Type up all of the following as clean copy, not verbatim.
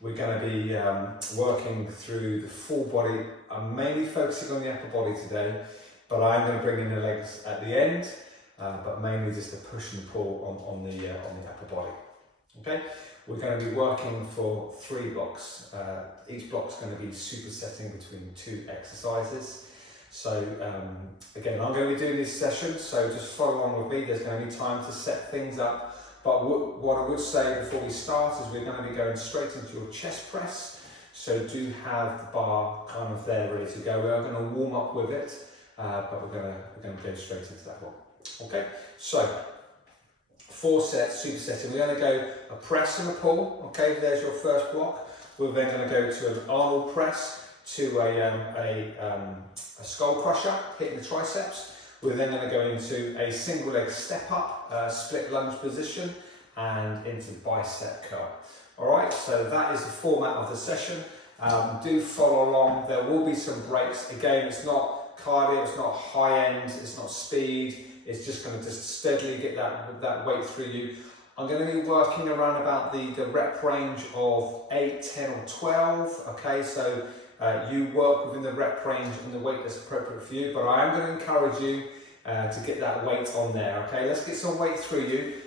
We're going to be working through the full body. I'm mainly focusing on the upper body today, but I'm going to bring in the legs at the end, but mainly just the push and pull on the upper body. Okay, we're going to be working for 3 blocks. Each block's going to be supersetting between 2 exercises. So again, I'm going to be doing this session, so just follow along with me. There's going to be time to set things up. But what I would say before we start is we're going to be going straight into your chest press. So do have the bar kind of there ready to go. We are going to warm up with it, but we're going to go straight into that one. Okay, so 4 sets, supersetting. We're going to go a press and a pull. Okay, there's your first block. We're then going to go to an Arnold press, to a skull crusher, hitting the triceps. We're then going to go into a single leg step up, split lunge position, and into bicep curl. All right, so that is the format of the session. Do follow along. There will be some breaks. Again, it's not cardio, it's not high end, it's not speed. It's just going to just steadily get that weight through you. I'm going to be working around about the rep range of 8, 10 or 12. Okay, so you work within the rep range and the weight that's appropriate for you, but I am going to encourage you to get that weight on there. Okay, let's get some weight through you.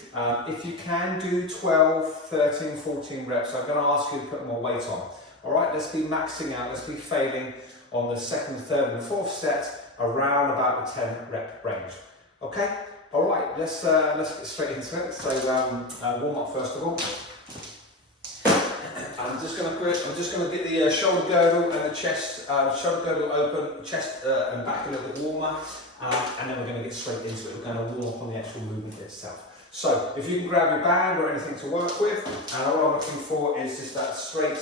If you can do 12, 13, 14 reps, I'm going to ask you to put more weight on. All right, let's be maxing out, let's be failing on the 2nd, 3rd and 4th set around about the 10 rep range. Okay, all right, let's get straight into it. So warm up first of all. I'm just going to get the shoulder girdle and the chest, shoulder girdle open, chest and back a little bit warmer, and then we're going to get straight into it. We're going to warm up on the actual movement itself. So if you can grab your band or anything to work with, and all I'm looking for is just that straight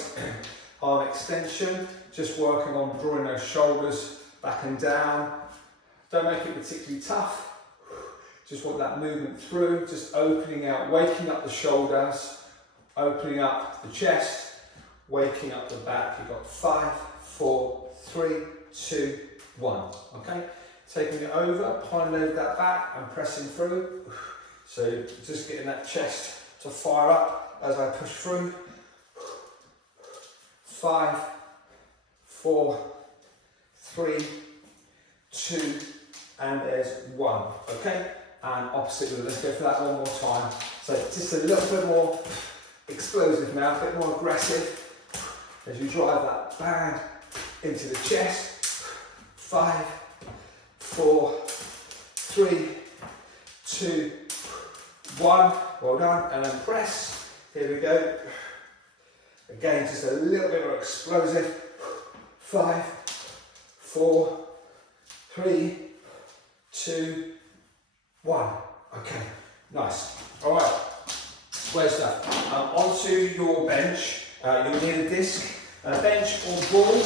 arm extension, just working on drawing those shoulders back and down. Don't make it particularly tough. Just want that movement through, just opening out, waking up the shoulders, opening up the chest, waking up the back. You've got 5, 4, 3, 2, 1. Okay, taking it over, pine load that back and pressing through. So just getting that chest to fire up as I push through. 5, 4, 3, 2, and there's 1. Okay, and opposite with it. Let's go for that one more time. So just a little bit more explosive now, a bit more aggressive as you drive that band into the chest. 5, 4, 3, 2, 1. Well done, and then press. Here we go. Again, just a little bit more explosive. 5, 4, 3, 2, 1. Okay, nice. All right. Great stuff. Onto your bench. You'll need a disc, a bench or ball.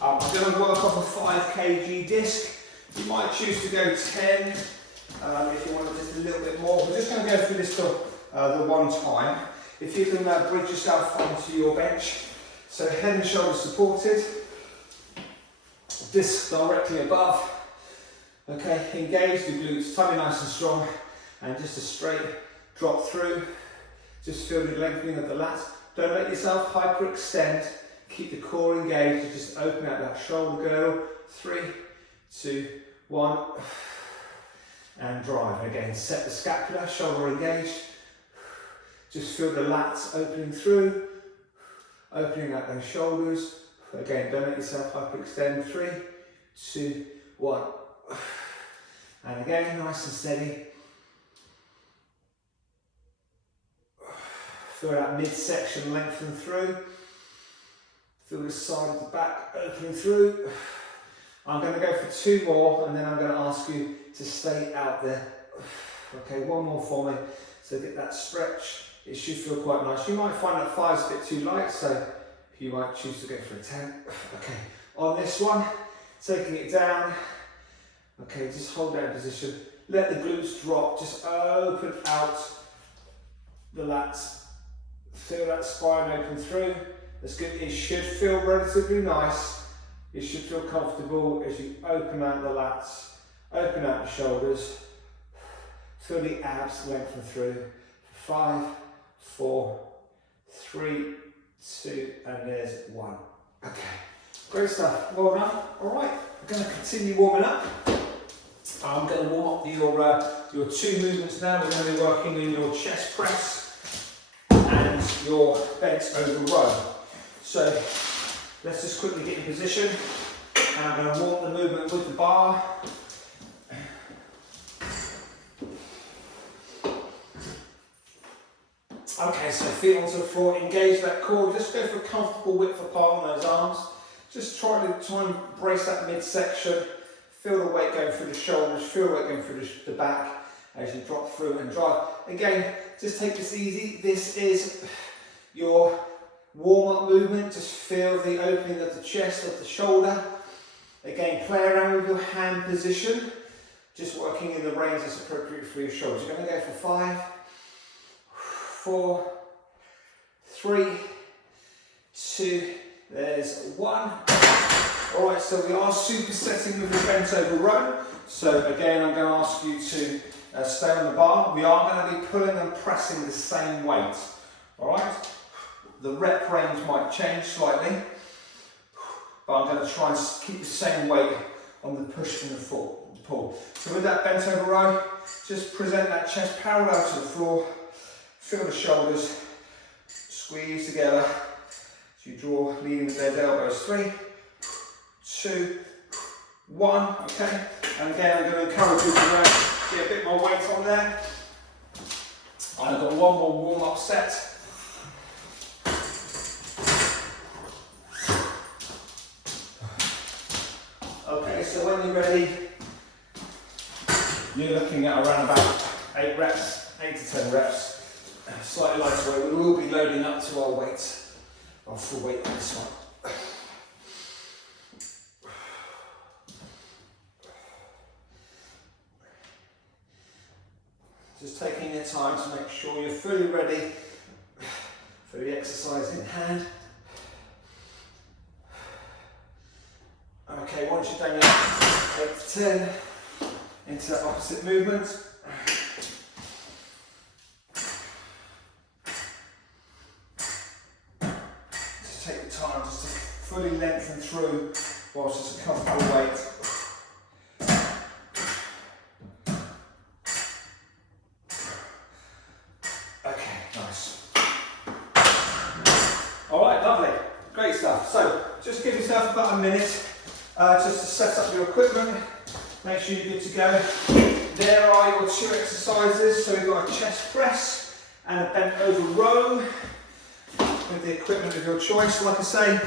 I'm going to work off a 5 kg disc. You might choose to go 10 if you want just a little bit more. We're just going to go through this the one time. If you can bridge yourself onto your bench. So head and shoulders supported. Disc directly above. Okay, engage the glutes, tummy nice and strong. And just a straight drop through. Just feel the lengthening of the lats. Don't let yourself hyperextend. Keep the core engaged. And just open out that shoulder girdle. 3, 2, 1. And drive. Again, set the scapula, shoulder engaged. Just feel the lats opening through. Opening out those shoulders. Again, don't let yourself hyperextend. 3, 2, 1. And again, nice and steady. Feel that midsection lengthen through. Feel the side of the back opening through. I'm going to go for 2 more and then I'm going to ask you to stay out there. Okay, 1 more for me. So get that stretch. It should feel quite nice. You might find that 5's a bit too light, so you might choose to go for a 10. Okay, on this one, taking it down. Okay, just hold down position. Let the glutes drop. Just open out the lats. Feel that spine open through. That's good. It should feel relatively nice. It should feel comfortable as you open out the lats, open out the shoulders. Feel the abs lengthen through. 5, 4, 3, 2, and there's 1. Okay, great stuff. Well done. All right, I'm going to continue warming up. I'm going to warm up your 2 movements now. We're going to be working in your chest press and your bent over row. So let's just quickly get in position. And I'm going to warm the movement with the bar. Okay, so feet onto the floor, engage that core, just go for a comfortable width apart on those arms. Just try and brace that midsection, feel the weight going through the shoulders, feel the weight going through the back as you drop through and drive. Again, just take this easy. This is your warm-up movement. Just feel the opening of the chest, of the shoulder. Again, play around with your hand position, just working in the range that's appropriate for your shoulders. You're going to go for 5, 4, 3, 2, there's 1. Alright, so we are supersetting with the bent over row. So again, I'm going to ask you to stay on the bar. We are going to be pulling and pressing the same weight. Alright, the rep range might change slightly, but I'm going to try and keep the same weight on the push and the pull. So with that bent over row, just present that chest parallel to the floor. Feel the shoulders squeeze together as you draw, leaning with those elbows. 3, 2, 1. Okay, and again, I'm going to encourage you to get a bit more weight on there. And I've got one more warm-up set. Okay, so when you're ready, you're looking at around about 8 reps, 8 to 10 reps. Slightly lighter weight. We will be loading up to our weight, our full weight on this one. Just taking your time to make sure you're fully ready for the exercise in hand. Okay, once you've done your 8 to 10, into that opposite movement. Fully lengthen through whilst it's a comfortable weight. Okay, nice. Alright, lovely. Great stuff. So, just give yourself about a minute just to set up your equipment. Make sure you're good to go. There are your 2 exercises. So we've got a chest press and a bent over row with the equipment of your choice. Like I say,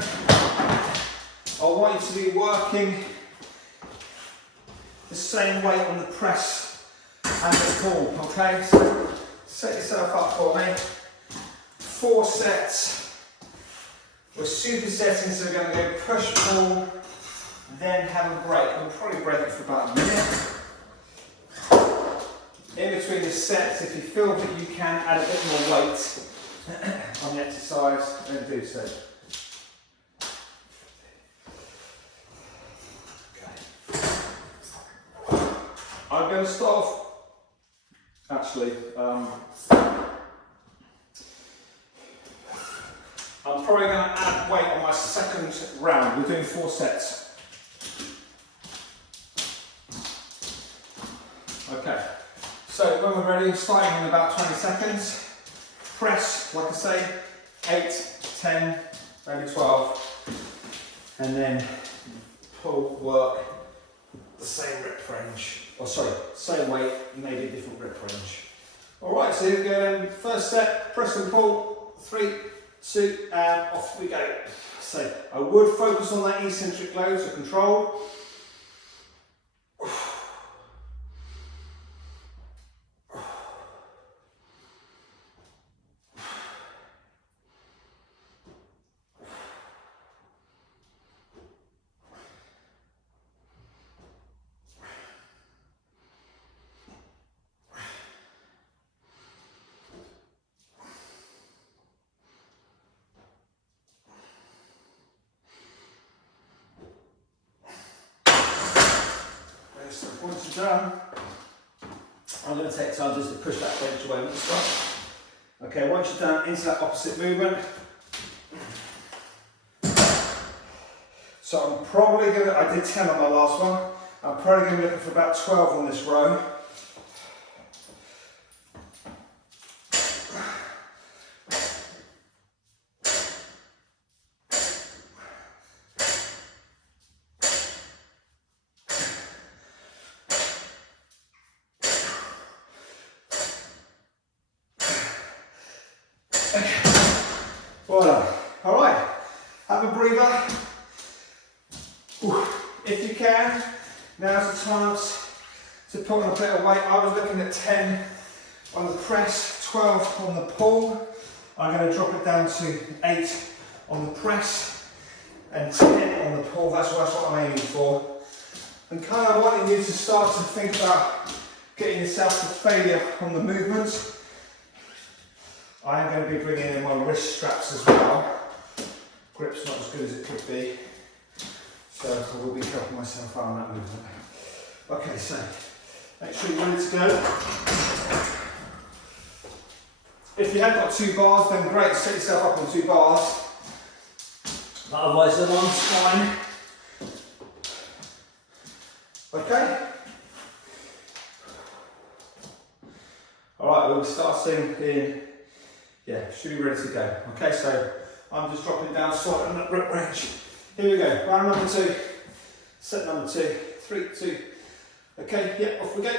I want you to be working the same weight on the press and the pull, okay? So set yourself up for me. 4 sets. We're supersetting, so we're going to go push, pull, then have a break. We'll probably break it for about a minute. In between the sets, if you feel that you can add a bit more weight on the exercise, then do so. I'm going to start off, actually, I'm probably going to add weight on my second round. We're doing 4 sets. Okay, so when we're ready, starting in about 20 seconds, press, like I say, 8, 10, maybe 12, and then pull, work, the same rep range. Oh, sorry, same weight, maybe a different rep range. Alright, so here we go then. First set, press and pull, 3, 2, and off we go. So I would focus on that eccentric load, so control. So once you're done, I'm going to take time just to push that bench away with the stop. Okay, once you're done, into that opposite movement. So I'm probably going to, I did 10 on my last one, I'm probably going to be looking for about 12 on this row. Well done. Alright, have a breather. If you can, now's the time to put on a bit of weight. I was looking at 10 on the press, 12 on the pull. I'm going to drop it down to 8 on the press and 10 on the pull. That's what I'm aiming for. And kind of wanting you to start to think about getting yourself to failure on the movements. I am going to be bringing in my wrist straps as well. Grip's not as good as it could be, so I will be helping myself out on that movement. Okay, so make sure you're ready to go. If you have got 2 bars, then great, set yourself up on 2 bars. Otherwise, the one's fine. Okay. All right, we'll start seeing in. Yeah, should be ready to go. Okay, so I'm just dropping down slightly on that rep range. Here we go, round number 2, set number 2, 3, 2. Okay, yeah, off we go.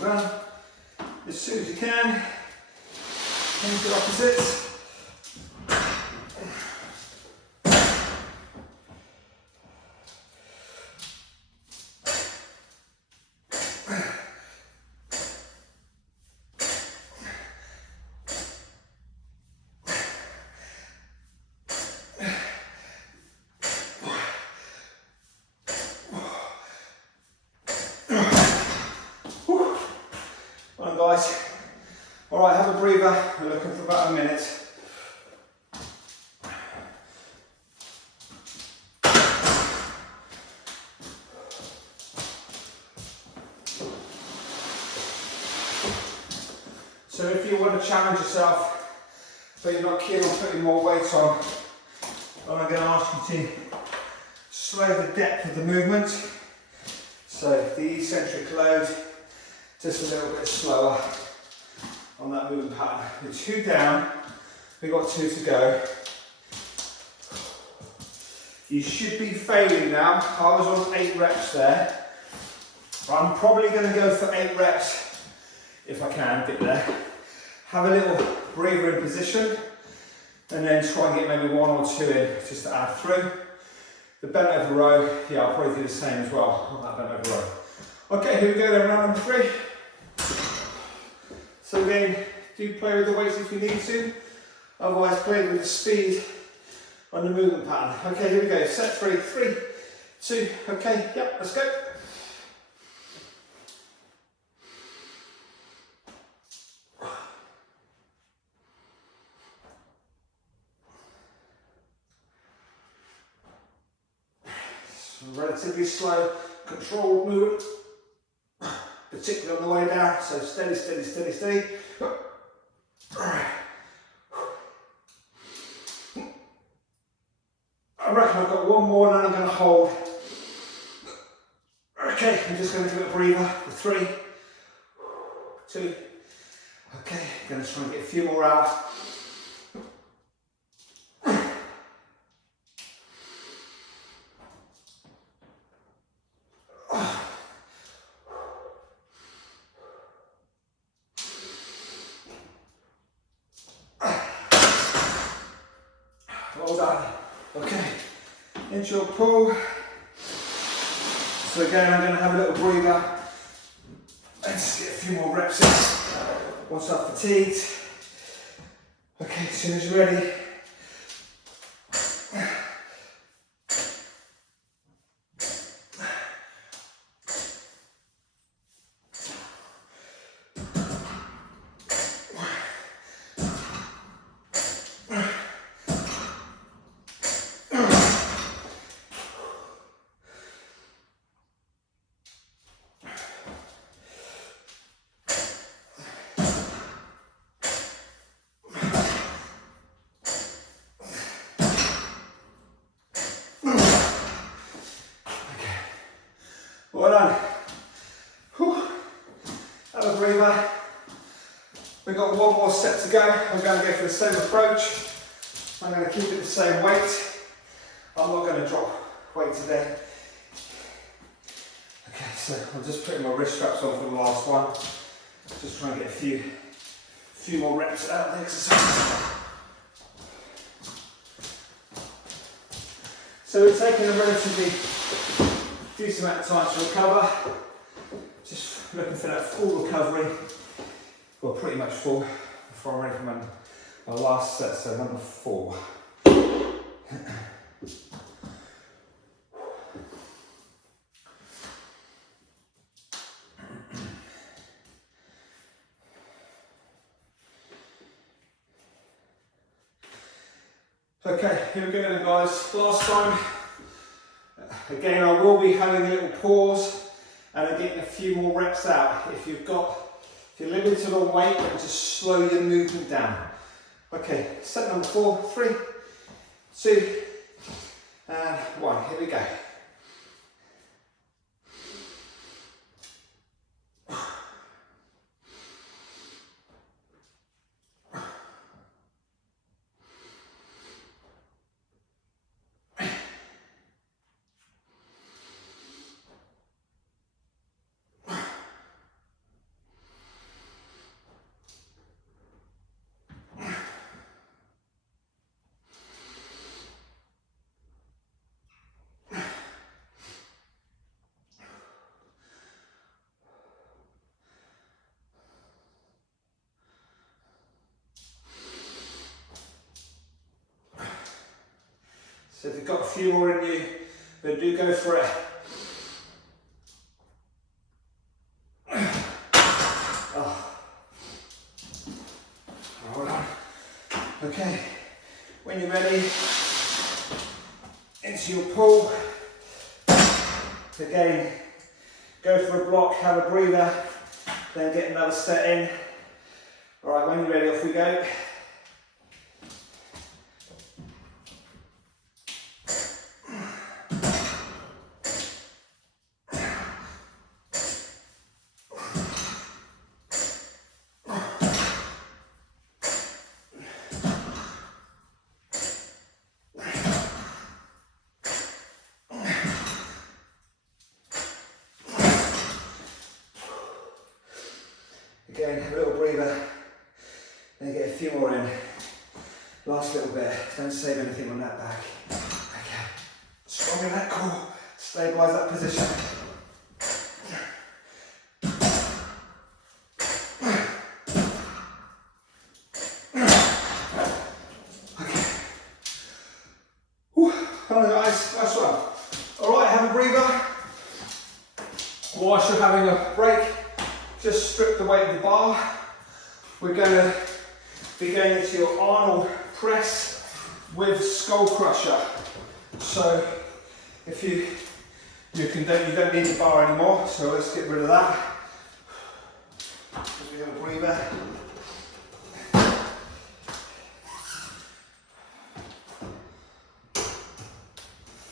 Run as soon as you can, into the opposites. Guys, all right, have a breather. We're looking for about a minute. So if you want to challenge yourself, but you're not keen on putting more weight on, I'm going to ask you to slow the depth of the movement. So the eccentric load, just a little bit slower on that movement pattern. With 2 down, we've got 2 to go. You should be failing now. I was on 8 reps there. I'm probably going to go for 8 reps if I can get there. Have a little breather in position and then try and get maybe 1 or 2 in just to add through. The bent over row, yeah, I'll probably do the same as well on that bent over row. Okay, here we go then, round number 3. So again, do play with the weights if you need to, otherwise play with the speed on the movement pattern. Okay, here we go, set 3, 3, 2, okay, yep, let's go. Relatively slow, controlled movement, particularly on the way down, so steady, steady, steady, steady. I reckon I've got 1 more and then I'm going to hold. Okay, I'm just going to give it a breather for 3, 2, okay, going to try and get a few more out. Well done. Okay, into your pull, So again, I'm going to have a little breather. Let's get a few more reps in. Once I'm fatigued. Okay, as soon as you're ready. Well done. Whew. Have a breather. We've got one more set to go. I'm going to go for the same approach. I'm going to keep it the same weight. I'm not going to drop weight today. Okay, so I'm just putting my wrist straps on for the last one. Just trying to get a few more reps out of the exercise. So we're taking a relatively decent amount of time to recover. Just looking for that full recovery. Well, pretty much full before I'm ready for my last set, so number 4. Okay, here we go then guys, last time. Again, I will be having a little pause and I'm getting a few more reps out. If you're limited on weight, then just slow your movement down. Okay, set number 4, 3, 2, and 1, here we go. So if you've got a few more in you, then do go for it. Oh. Hold on. Okay, when you're ready, into your pull. Again, go for a block, have a breather, then get another set in. All right, when you're ready, off we go. Again, a little breather, then get a few more in. Last little bit, don't save anything on that back. Okay, strong in that core, stabilise that position. Okay. Whew. Hello guys, nice one. Alright, have a breather. Whilst you're having a break, just strip the weight of the bar. We're going to be going into your Arnold press with skull crusher. So if you don't need the bar anymore, so let's get rid of that. Just a little breather.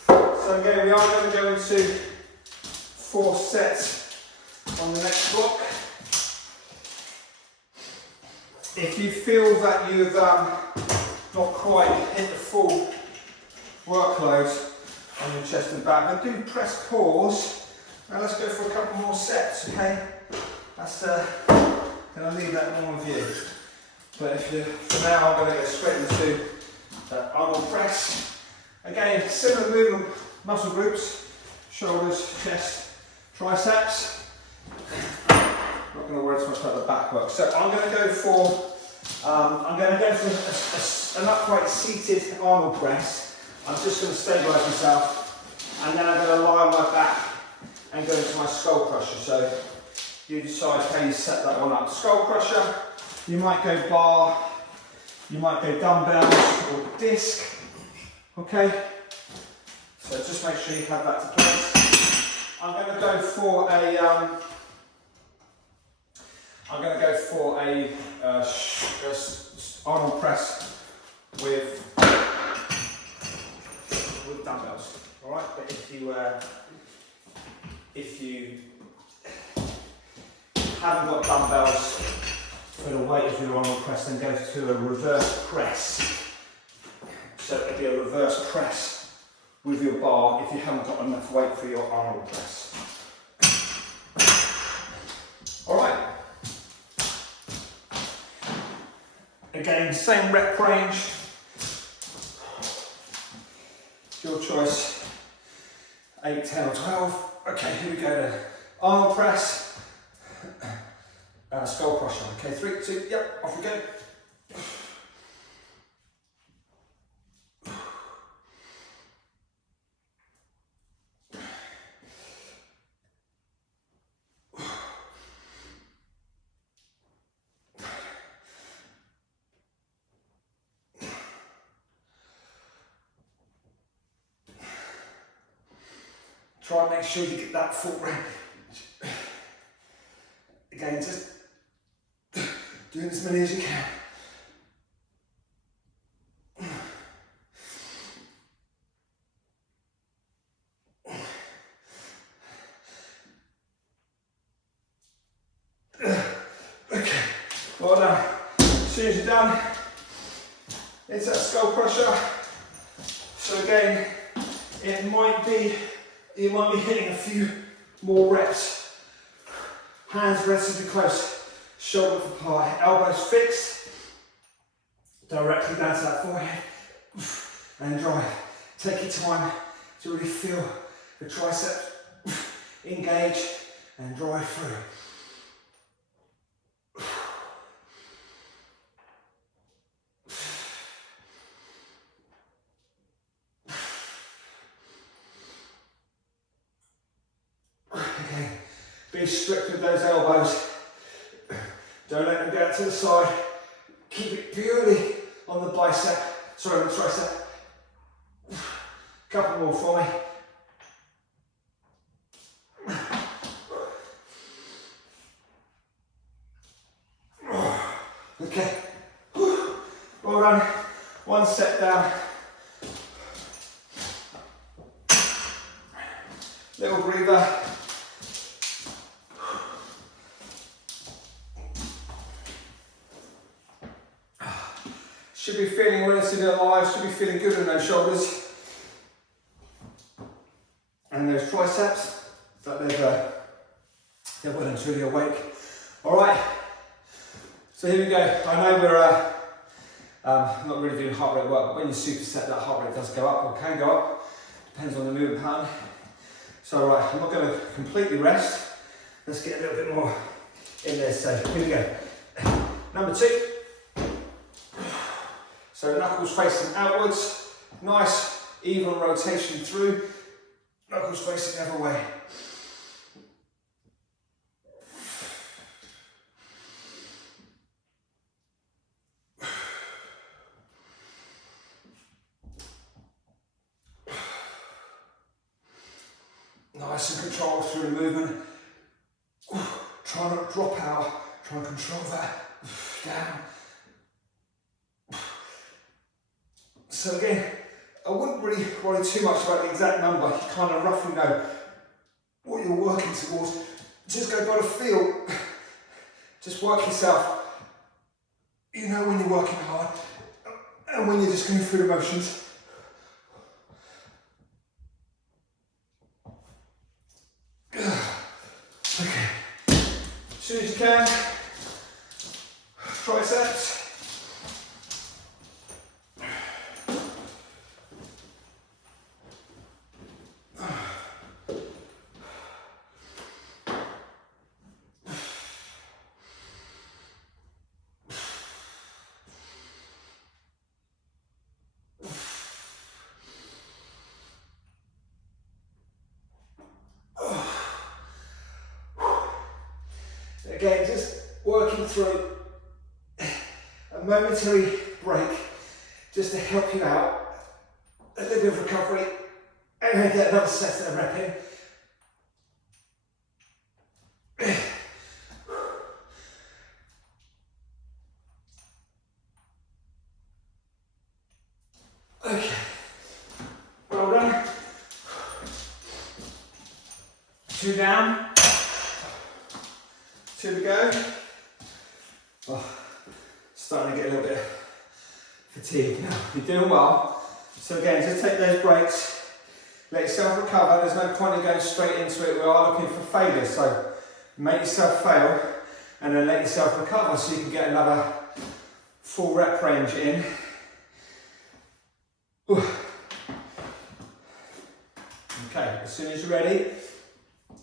So again, we are going to go into 4 sets on the next block. If you feel that you've not quite hit the full workload on your chest and back, then do press pause. Now let's go for a couple more sets, okay? That's going to leave that one with you. But for now, I'm going to go straight into Arnold press. Again, similar movement, muscle groups, shoulders, chest, triceps. Not going to worry too much about the back work. So I'm going to go for an upright seated Arnold press. I'm just going to stabilise myself, and then I'm going to lie on my back and go into my skull crusher. So you decide how you set that one up. Skull crusher, you might go bar, you might go dumbbells or disc. Okay, so just make sure you have that to place. I'm going to go for a Arnold press with dumbbells. All right, but if you haven't got dumbbells for the weight of your Arnold press, then go to a reverse press. So it'll be a reverse press with your bar if you haven't got enough weight for your Arnold press. All right. Again, same rep range. It's your choice. 8, 10 or 12. Okay, here we go then. Arnold press. Skull crusher. Okay, 3, 2, yep, off we go. Try and make sure you get that full range. Again, just doing as many as you can. Okay, well done. As soon as you're done, it's that skull crusher. So again, you might be hitting a few more reps. Hands relatively close, shoulder width apart, elbows fixed, directly down to that forehead, and drive. Take your time to really feel the tricep engage and drive through. Okay, be strict with those elbows. Don't let them get out to the side. Keep it purely on the bicep, sorry, the tricep. Couple more for me. Okay, well done. One set down. Little breather. Should be feeling relatively alive, should be feeling good in those shoulders and those triceps, that they're well and truly awake. All right, so here we go. I know we're not really doing heart rate work, but when you superset, that heart rate does go up, or can go up, depends on the movement pattern. So right, I'm not going to completely rest. Let's get a little bit more in there. So here we go. Number 2. So knuckles facing outwards, nice even rotation through, knuckles facing the other way. Nice and controlled through the movement. Try not to drop out, try and control that. Down. So again, I wouldn't really worry too much about the exact number. You kind of roughly know what you're working towards. Just go by the feel. Just work yourself. You know when you're working hard and when you're just going through the motions. Okay. As soon as you can, triceps. working through a momentary break just to help you out, a little bit of recovery, and then get another set of rep in. Okay, well done. 2 down, 2 to go. Oh, starting to get a little bit fatigued now. You're doing well. So again, just take those breaks, let yourself recover. There's no point in going straight into it. We are looking for failure, so make yourself fail and then let yourself recover so you can get another full rep range in. Ooh. Okay, as soon as you're ready,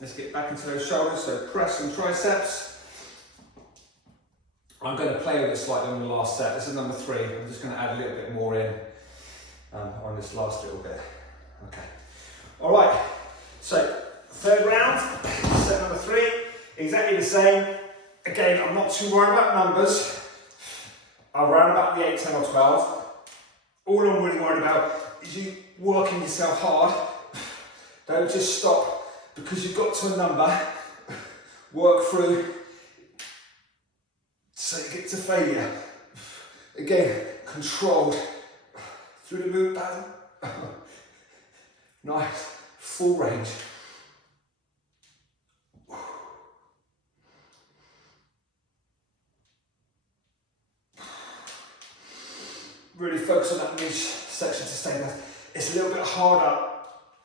let's get back into those shoulders, so press and triceps. I'm going to play with it slightly on the last set. This is number 3. I'm just going to add a little bit more in on this last little bit. Okay. All right. So 3rd round, set number 3, exactly the same. Again, I'm not too worried about numbers. Around about the 8, 10 or 12. All I'm really worried about is you working yourself hard. Don't just stop because you've got to a number. Work through so you get to failure. Again, controlled through the move pattern. Nice, full range. Really focus on that niche section to stay there. It's a little bit harder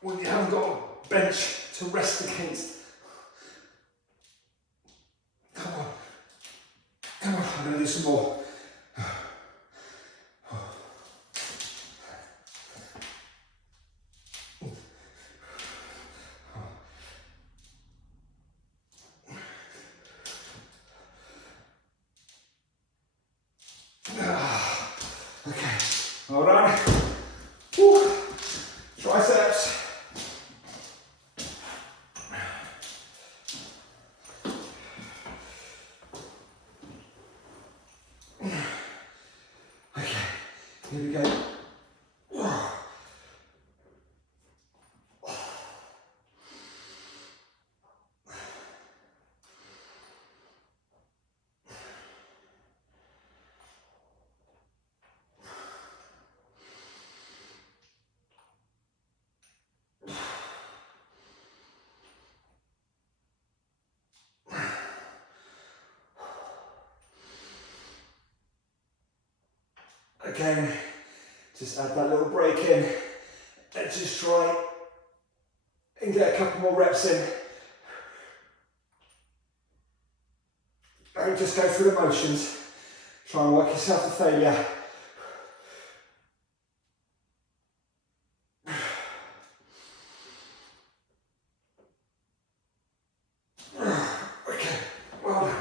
when you haven't got a bench to rest against. Come on. Come on, I'm going to do some more. Okay, all right. Woo. Triceps. Okay, here we go. Again, just add that little break in and just try and get a couple more reps in. Don't just go through the motions. Try and work yourself to failure. Okay, well done.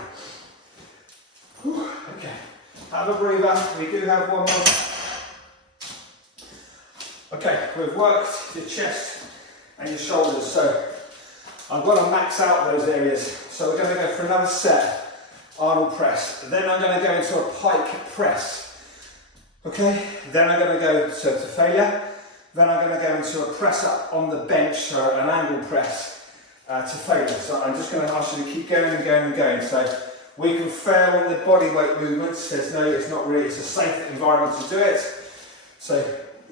Whew. Okay, have a breather. We do have one more. Okay, we've worked your chest and your shoulders, so I'm going to max out those areas. So we're going to go for another set, Arnold press. Then I'm going to go into a pike press. Okay, then I'm going to go to failure. Then I'm going to go into a press up on the bench, so an angle press to failure. So I'm just going to ask you to keep going and going and going. So we can fail on the body weight movements. There's no, it's not really, it's a safe environment to do it. So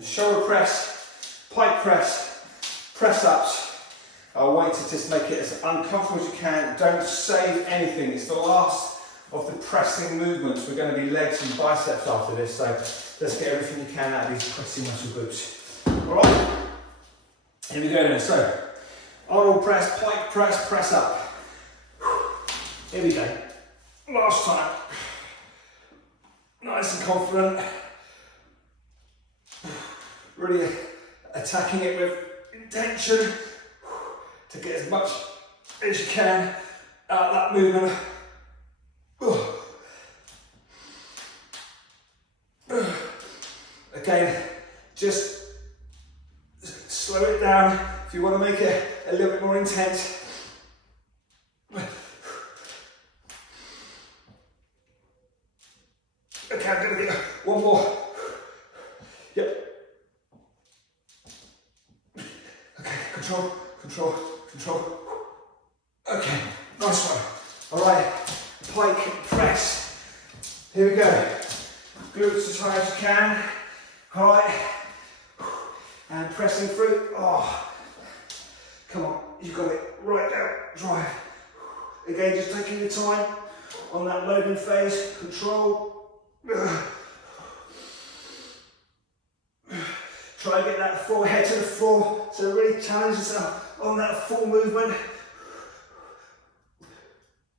shoulder press, pike press, press ups. I want you to just make it as uncomfortable as you can. Don't save anything. It's the last of the pressing movements. We're going to be legs and biceps after this, so let's get everything you can out of these pressing muscle groups. Alright, here we go then. So, Arnold press, pike press, press up. Here we go. Last time. Nice and confident. Really attacking it with intention to get as much as you can out of that movement. Again, just slow it down if you want to make it a little bit more intense. All right, pike press. Here we go. Glutes as high as you can. All right, and pressing through. Oh, come on, you got it. Right down, drive. Again, just taking your time on that loading phase. Control. Try and get that forehead to the floor, so really challenge yourself on that full movement.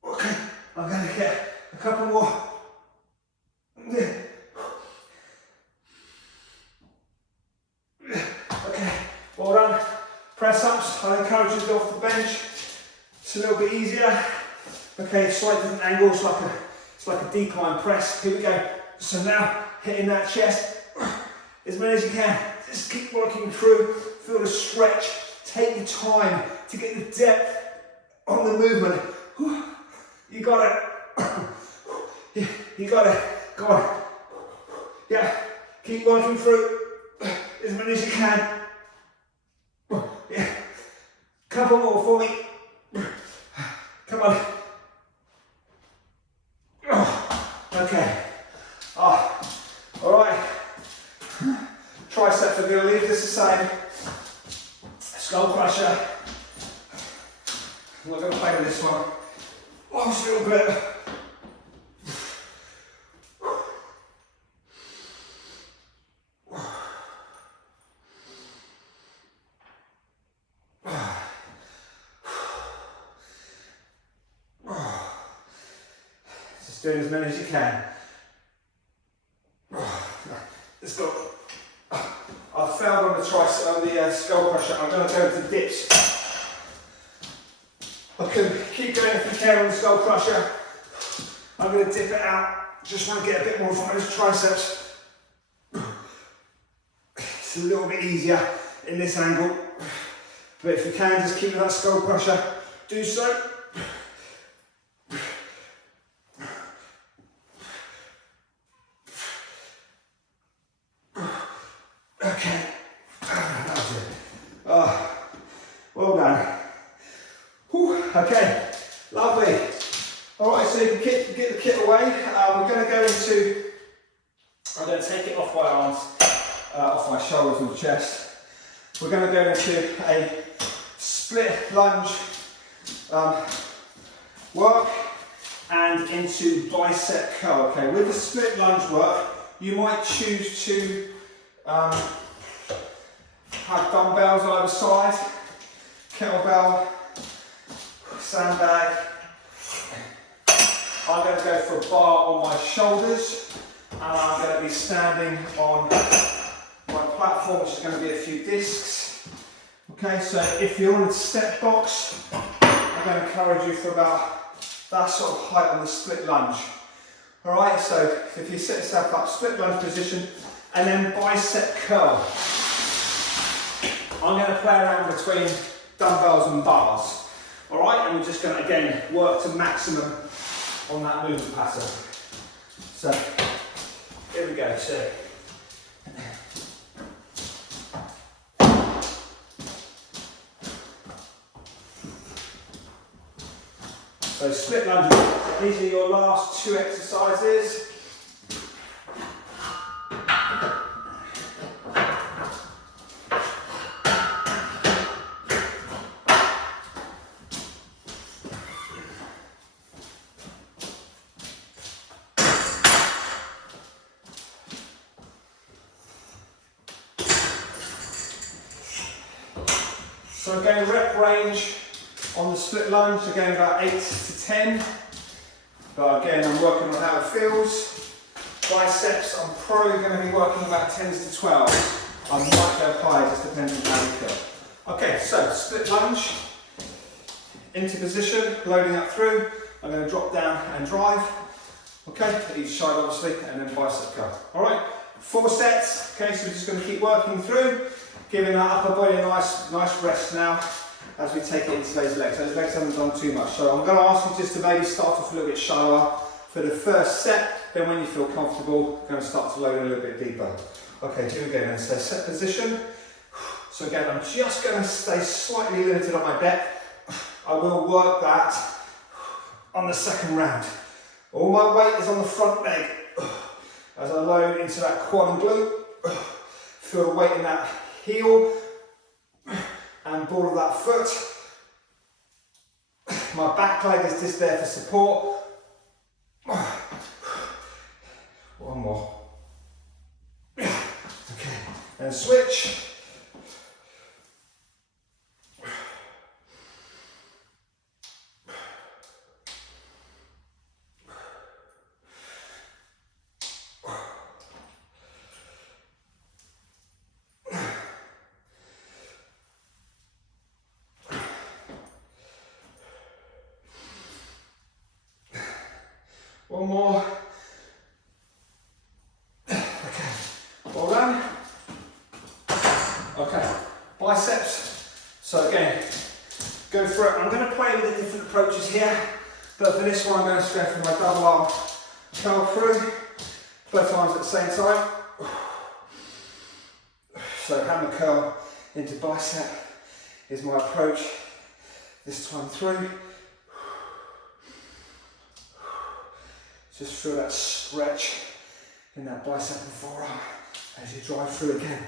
Okay, I'm going to get a couple more. Okay, well done. Press ups, I encourage you to go off the bench. It's a little bit easier. Okay, slightly different angle, it's like a decline press. Here we go. So now, hitting that chest as many as you can. Just keep working through, feel the stretch. Take your time to get the depth on the movement. You got it. You got it. Go on. Yeah, keep working through as many as you can. Yeah, couple more for me. Come on. Okay. All right. Triceps, I'm going to leave this the same. Skull crusher. I'm not going to play with this one. Last little bit. Just doing as many as you can. Let's go. I've failed on the tricep, on the skull crusher. I'm going to go to dips. I can keep going if you can on the skull crusher. I'm going to dip it out. Just want to get a bit more from those triceps. It's a little bit easier in this angle. But if you can, just keep that skull crusher. Do so. Okay. That's it. Well done. Whew. Okay. Lovely. Alright, so you can get the kit away. We're going to go into, I'm going to take it off my arms, off my shoulders and chest. We're going to go into a split lunge work and into bicep curl. Okay, with the split lunge work, you might choose to have dumbbells on either side, kettlebell, sandbag. I'm going to go for a bar on my shoulders, and I'm going to be standing on my platform, which is going to be a few discs. Okay, so if you're on a step box, I'm going to encourage you for about that sort of height on the split lunge. Alright, so if you set yourself up, split lunge position, and then bicep curl. I'm going to play around between dumbbells and bars. Alright, and we're just going to again work to maximum on that movement pattern. So, here we go. So split lunges, these are your last two exercises. So again, rep range on the split lunge, again about 8 to 10. But again, I'm working on how it feels. Biceps, I'm probably going to be working about 10s to 12. I might go higher, just depending on how you feel. Okay, so split lunge, into position, loading up through. I'm going to drop down and drive. Okay, each side obviously, and then bicep curl. All right, 4 sets. Okay, so we're just going to keep working through. Giving that upper body a nice rest now as we take it into those legs. Those legs haven't done too much. So I'm going to ask you just to maybe start off a little bit shallower for the first set. Then when you feel comfortable, you're going to start to load a little bit deeper. Okay, here we go then. So set position. So again, I'm just going to stay slightly limited on my depth. I will work that on the second round. All my weight is on the front leg. As I load into that quad and glute, feel the weight in that heel and ball of that foot. My back leg is just there for support. One more. Okay, and switch. One more. Okay, well done. Okay, biceps. So again, go for it. I'm going to play with the different approaches here, but for this one I'm going to strengthen my double arm curl through, both arms at the same time. So hammer curl into bicep is my approach this time through. Just feel that stretch in that bicep and forearm as you drive through again.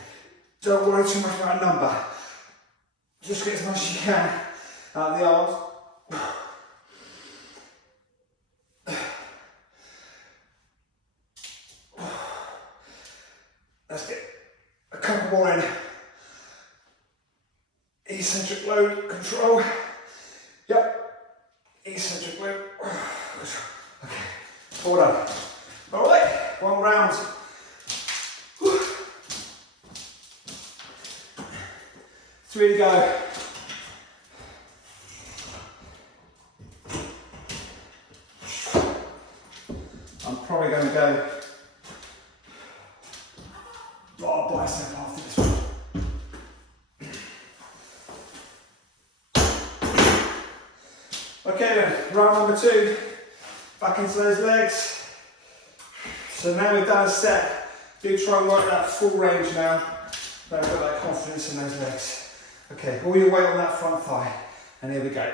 Don't worry too much about a number. Just get as much as you can out of the arms. Let's get a couple more in. Eccentric load control. Yep. Eccentric load. Okay. All done. All right, 1 round. Whew. 3 to go. I'm probably going to go a lot of bicep after this one. Okay then, round number 2. Back into those legs. So now we've done a set. Do try and work that full range now. Now we've got that confidence in those legs. Okay, all your weight on that front thigh. And here we go.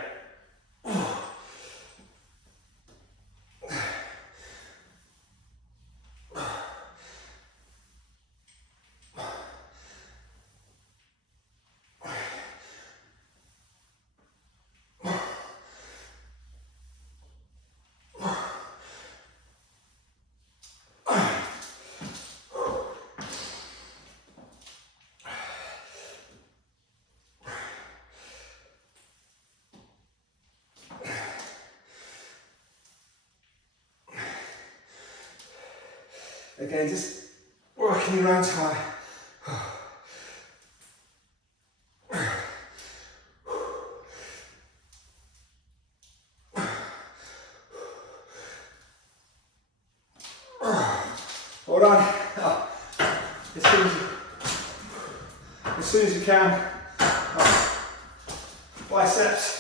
Again, just working your arms high. Hold on. As soon as you can. Biceps.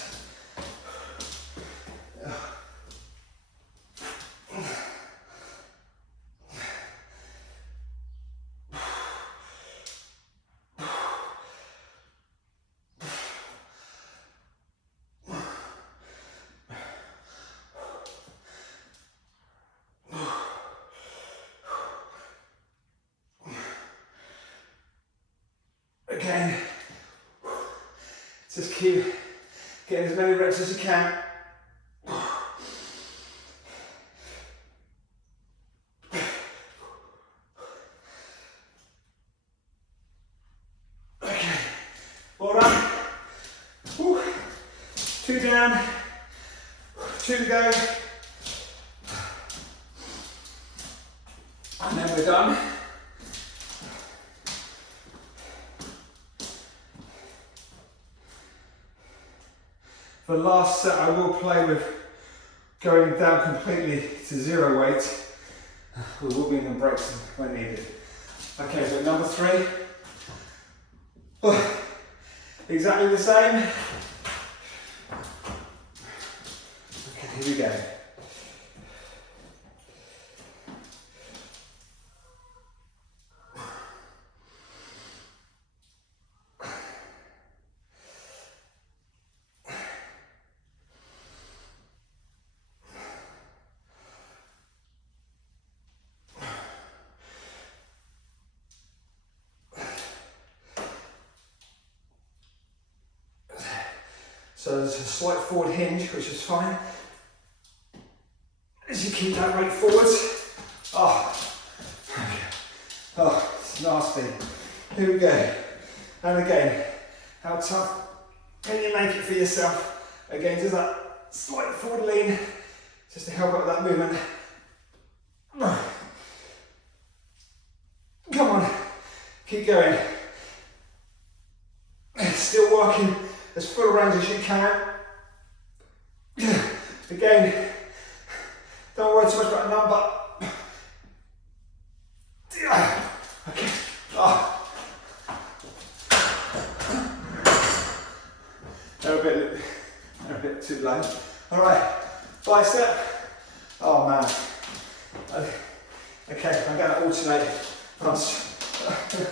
Again, just keep getting as many reps as you can. Okay, well done. 2 down, 2 to go. And then we're done. For the last set, I will play with going down completely to 0 weight. We will be in the breaks when needed. Okay, so number 3. Exactly the same. Okay, here we go. So there's a slight forward hinge, which is fine. As you keep that weight forwards. Oh, oh, it's nasty. Here we go. And again, how tough can you make it for yourself? Again, just that slight forward lean, just to help out with that movement. Come on, keep going. Still working as full range as you can. Again, don't worry too much about a number. Okay. Oh. They're a bit too low. All right, bicep. Oh man. Okay, I'm going to alternate. I'm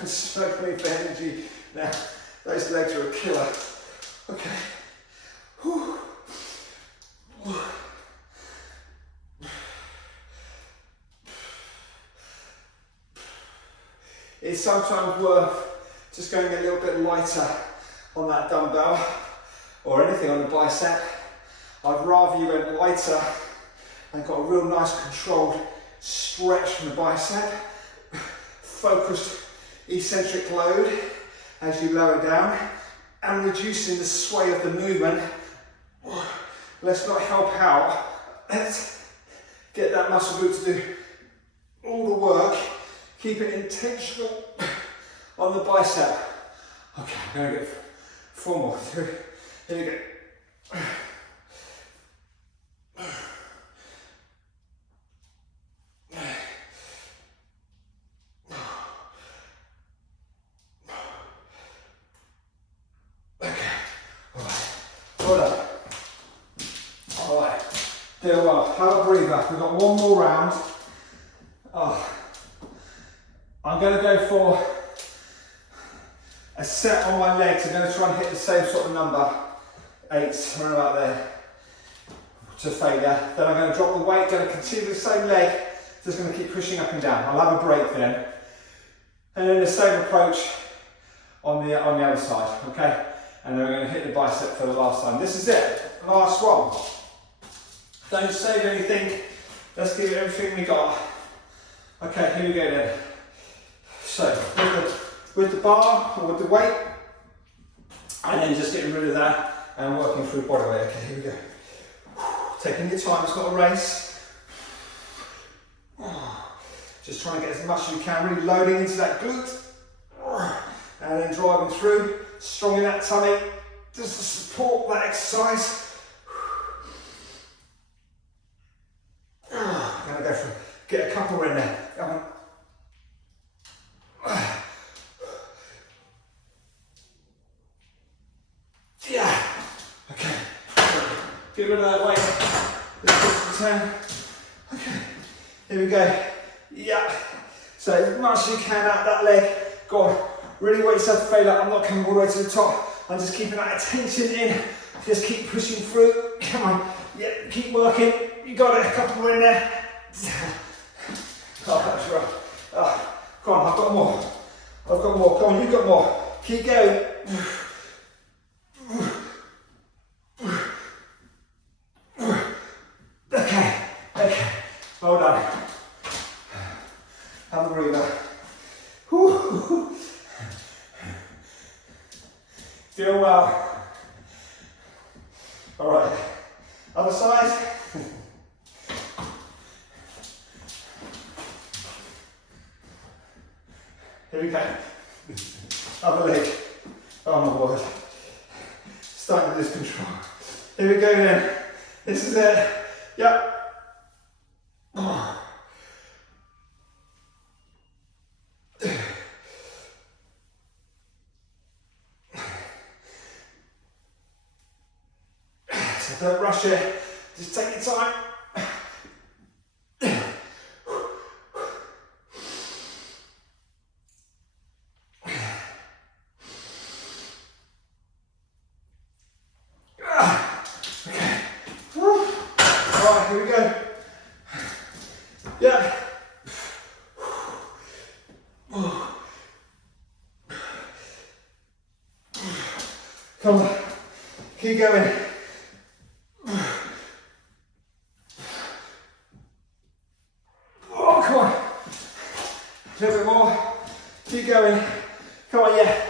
struggling for energy now. Those legs are a killer. Okay. Whew. It's sometimes worth just going a little bit lighter on that dumbbell or anything on the bicep. I'd rather you went lighter and got a real nice controlled stretch from the bicep, focused eccentric load as you lower down, and reducing the sway of the movement. Let's not help out. Let's get that muscle group to do all the work. Keep it intentional on the bicep. Okay, I'm going to get 4 more. Here we go. Doing well. Have a breather. We've got 1 more round. Oh. I'm going to go for a set on my legs. I'm going to try and hit the same sort of number, 8, around about there, to failure. Then I'm going to drop the weight, going to continue the same leg, just going to keep pushing up and down. I'll have a break then. And then the same approach on the other side, okay? And then we're going to hit the bicep for the last time. This is it, last one. Don't save anything, let's give it everything we got. Okay, here we go then. So, with the bar, or with the weight, and then just getting rid of that and working through body weight. Okay, here we go. Taking your time, it's not a race. Just trying to get as much as you can, really loading into that glute. And then driving through, strong in that tummy, just to support that exercise. I'm going to go for get a couple in there. Come on. Yeah. Okay. Get rid of that weight. Let's turn. Okay. Here we go. Yeah. So as much as you can out that leg. Go on. Really work yourself to failure. I'm not coming all the way to the top. I'm just keeping that attention in. Just keep pushing through. Come on. Yeah. Keep working. You got it. A couple more in there. Oh, that's rough. Oh, come on, I've got more. I've got more. Come on, you've got more. Keep going. Okay, okay. Well done. Have a breather. Feel well. All right. Other side. Here we go. Other leg. Oh my word. Starting to lose control. Here we go then. This is it. Yep. Oh. So don't rush it. Just take your time. Here we go. Yeah. Come on. Keep going. little bit more. Keep going. Come on, yeah.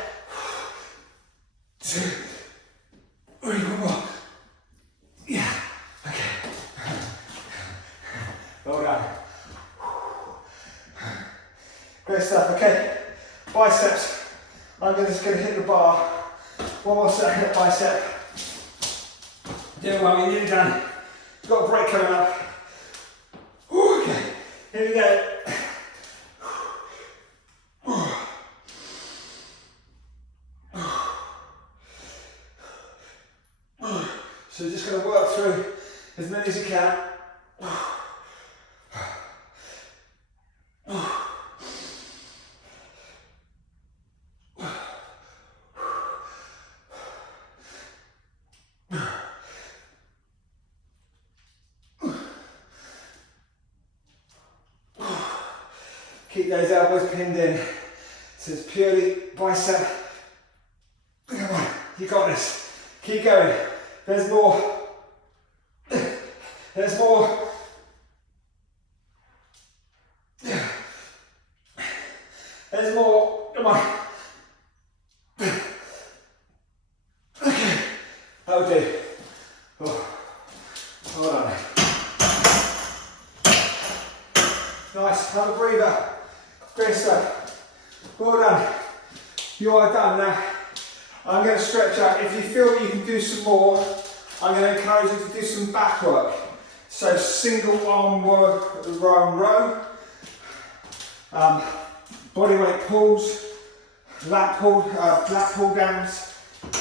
2, 3, 1 more. Yeah. Okay. Well done. Great stuff. Okay. Biceps. I'm just going to hit the bar. One more set, hit bicep. Doing well, you're nearly done. Got a break coming up. Okay. Here we go. So just going to work through as many as you can. Keep those elbows pinned in. So it's purely bicep. Come on, you got this. Keep going. There's more. There's more. There's more. Come on. Okay. That'll do. Oh. Well done. Nice. Have a breather. Great stuff. Well done. You are done now. I'm going to stretch out. If you feel that you can do some more, I'm going to encourage you to do some back work. So single arm work, row and row. Body weight pulls, lat pull downs.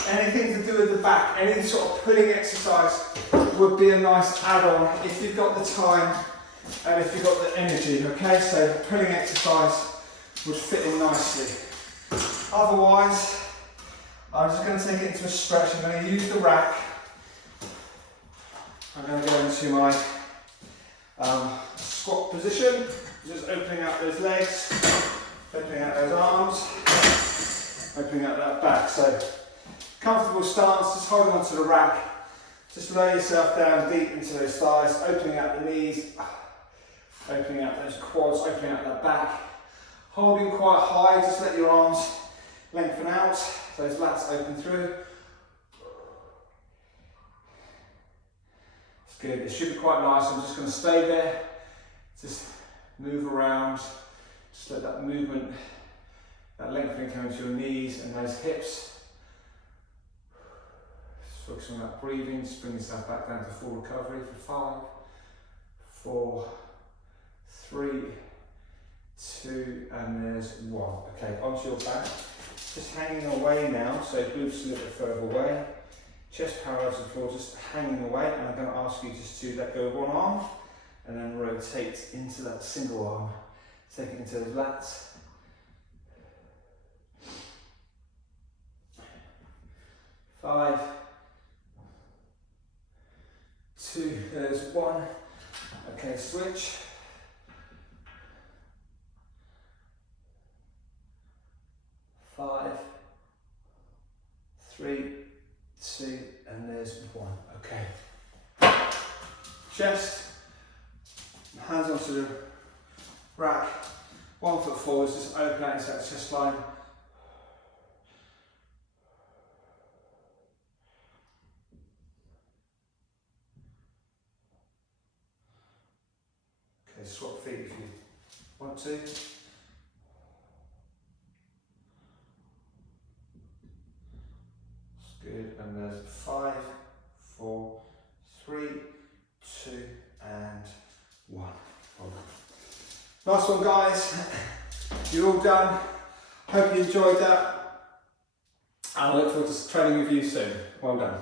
Anything to do with the back, any sort of pulling exercise would be a nice add-on if you've got the time and if you've got the energy, okay? So pulling exercise would fit in nicely. Otherwise, I'm just going to take it into a stretch. I'm going to use the rack. I'm going to go into my squat position, just opening out those legs, opening out those arms, opening out that back. So comfortable stance, just holding onto the rack. Just lay yourself down deep into those thighs, opening out the knees, opening out those quads, opening out that back. Holding quite high, just let your arms lengthen out, those lats open through. It's good, it should be quite nice. I'm just going to stay there, just move around, just let that movement, that lengthening come into your knees and those hips. Just focus on that breathing, just bring yourself back down to full recovery for 5, 4, 3, 2, and there's 1. Okay, onto your back. Just hanging away now, so glutes a little bit further away. Chest parallel to the floor, just hanging away. And I'm going to ask you just to let go of one arm and then rotate into that single arm. Take it into those lats. 5, 2, there's 1. Okay, switch. 5, 3, 2, and there's 1. Okay. Chest, hands onto the rack, 1 foot forward, just open out into that chest line. Okay, swap feet if you want to. Good, and there's 5, 4, 3, 2, and 1. Last one, guys. You're all done. Hope you enjoyed that. And I look forward to training with you soon. Well done.